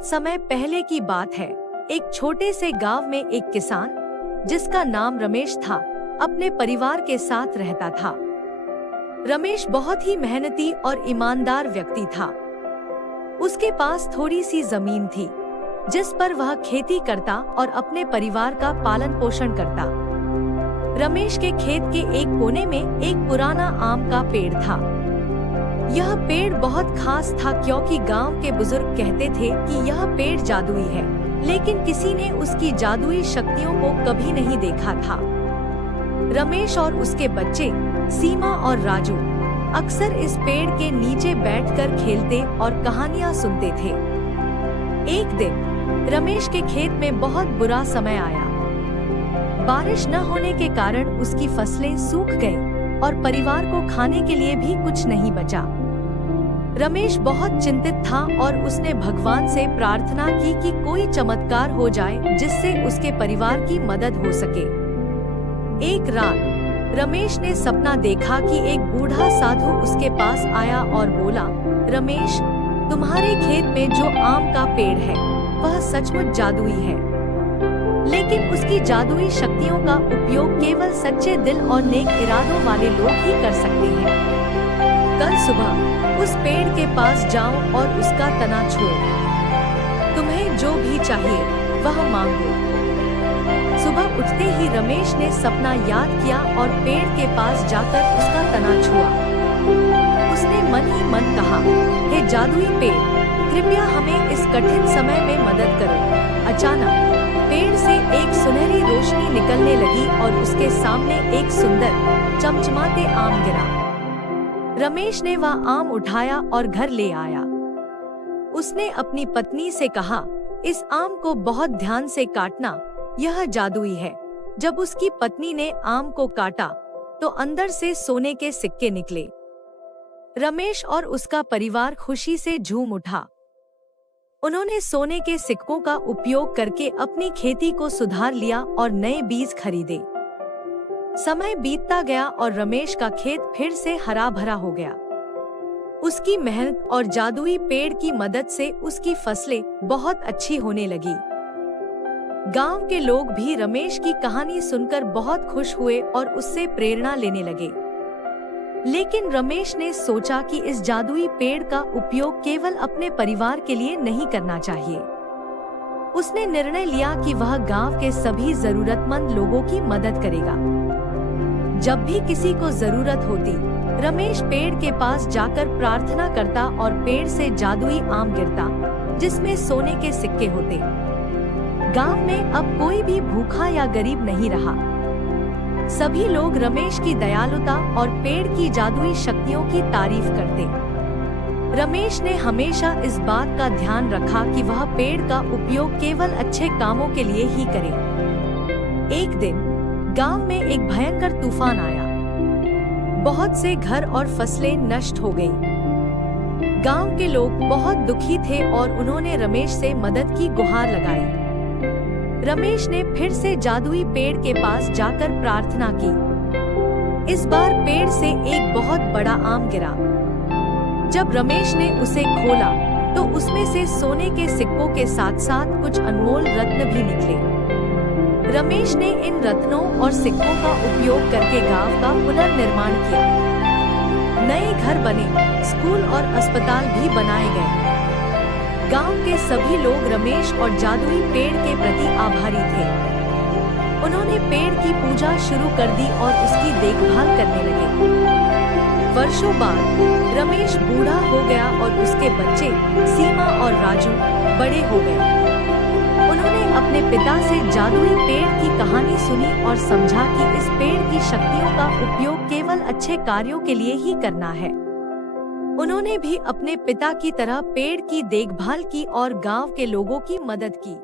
बहुत समय पहले की बात है। एक छोटे से गांव में एक किसान, जिसका नाम रमेश था, अपने परिवार के साथ रहता था। रमेश बहुत ही मेहनती और ईमानदार व्यक्ति था। उसके पास थोड़ी सी जमीन थी, जिस पर वह खेती करता और अपने परिवार का पालन पोषण करता। रमेश के खेत के एक कोने में एक पुराना आम का पेड़ था। यह पेड़ बहुत खास था क्योंकि गांव के बुजुर्ग कहते थे कि यह पेड़ जादुई है, लेकिन किसी ने उसकी जादुई शक्तियों को कभी नहीं देखा था। रमेश और उसके बच्चे सीमा और राजू अक्सर इस पेड़ के नीचे बैठकर खेलते और कहानियां सुनते थे। एक दिन रमेश के खेत में बहुत बुरा समय आया। बारिश न होने के कारण उसकी फसलें सूख गईं और परिवार को खाने के लिए भी कुछ नहीं बचा। रमेश बहुत चिंतित था और उसने भगवान से प्रार्थना की कि कोई चमत्कार हो जाए जिससे उसके परिवार की मदद हो सके। एक रात रमेश ने सपना देखा कि एक बूढ़ा साधु उसके पास आया और बोला, रमेश, तुम्हारे खेत में जो आम का पेड़ है वह सचमुच जादुई है, लेकिन उसकी जादुई शक्तियों का उपयोग केवल सच्चे दिल और नेक इरादों वाले लोग ही कर सकते हैं। कल सुबह उस पेड़ के पास जाओ और उसका तना छुओ। तुम्हें जो भी चाहिए वह मांगो। सुबह उठते ही रमेश ने सपना याद किया और पेड़ के पास जाकर उसका तना छुआ। उसने मन ही मन कहा, हे जादुई पेड़, कृपया हमें इस कठिन समय में मदद करो। अचानक पेड़ से एक सुनहरी रोशनी निकलने लगी और उसके सामने एक सुंदर चमचमाते आम गिरा। रमेश ने वह आम उठाया और घर ले आया। उसने अपनी पत्नी से कहा, इस आम को बहुत ध्यान से काटना, यह जादुई है। जब उसकी पत्नी ने आम को काटा तो अंदर से सोने के सिक्के निकले। रमेश और उसका परिवार खुशी से झूम उठा। उन्होंने सोने के सिक्कों का उपयोग करके अपनी खेती को सुधार लिया और नए बीज खरीदे। समय बीतता गया और रमेश का खेत फिर से हरा भरा हो गया। उसकी मेहनत और जादुई पेड़ की मदद से उसकी फसलें बहुत अच्छी होने लगी। गांव के लोग भी रमेश की कहानी सुनकर बहुत खुश हुए और उससे प्रेरणा लेने लगे। लेकिन रमेश ने सोचा कि इस जादुई पेड़ का उपयोग केवल अपने परिवार के लिए नहीं करना चाहिए। उसने निर्णय लिया कि वह गांव के सभी जरूरतमंद लोगों की मदद करेगा। जब भी किसी को जरूरत होती, रमेश पेड़ के पास जाकर प्रार्थना करता और पेड़ से जादुई आम गिरता, जिसमें सोने के सिक्के होते। गांव में अब कोई भी भूखा या गरीब नहीं रहा। सभी लोग रमेश की दयालुता और पेड़ की जादुई शक्तियों की तारीफ करते। रमेश ने हमेशा इस बात का ध्यान रखा कि वह पेड़ का उपयोग केवल अच्छे कामों के लिए ही करे। एक दिन गांव में एक भयंकर तूफान आया। बहुत से घर और फसलें नष्ट हो गईं। गांव के लोग बहुत दुखी थे और उन्होंने रमेश से मदद की गुहार लगाई। रमेश ने फिर से जादुई पेड़ के पास जाकर प्रार्थना की। इस बार पेड़ से एक बहुत बड़ा आम गिरा। जब रमेश ने उसे खोला तो उसमें से सोने के सिक्कों के साथ साथ कुछ अनमोल रत्न भी निकले। रमेश ने इन रत्नों और सिक्कों का उपयोग करके गांव का पुनर्निर्माण किया। नए घर बने, स्कूल और अस्पताल भी बनाए गए। गांव के सभी लोग रमेश और जादुई पेड़ के प्रति आभारी थे। उन्होंने पेड़ की पूजा शुरू कर दी और उसकी देखभाल करने लगे। वर्षों बाद रमेश बूढ़ा हो गया और उसके बच्चे सीमा और राजू बड़े हो गए। उन्होंने अपने पिता से जादुई पेड़ की कहानी सुनी और समझा कि इस पेड़ की शक्तियों का उपयोग केवल अच्छे कार्यों के लिए ही करना है। उन्होंने भी अपने पिता की तरह पेड़ की देखभाल की और गांव के लोगों की मदद की।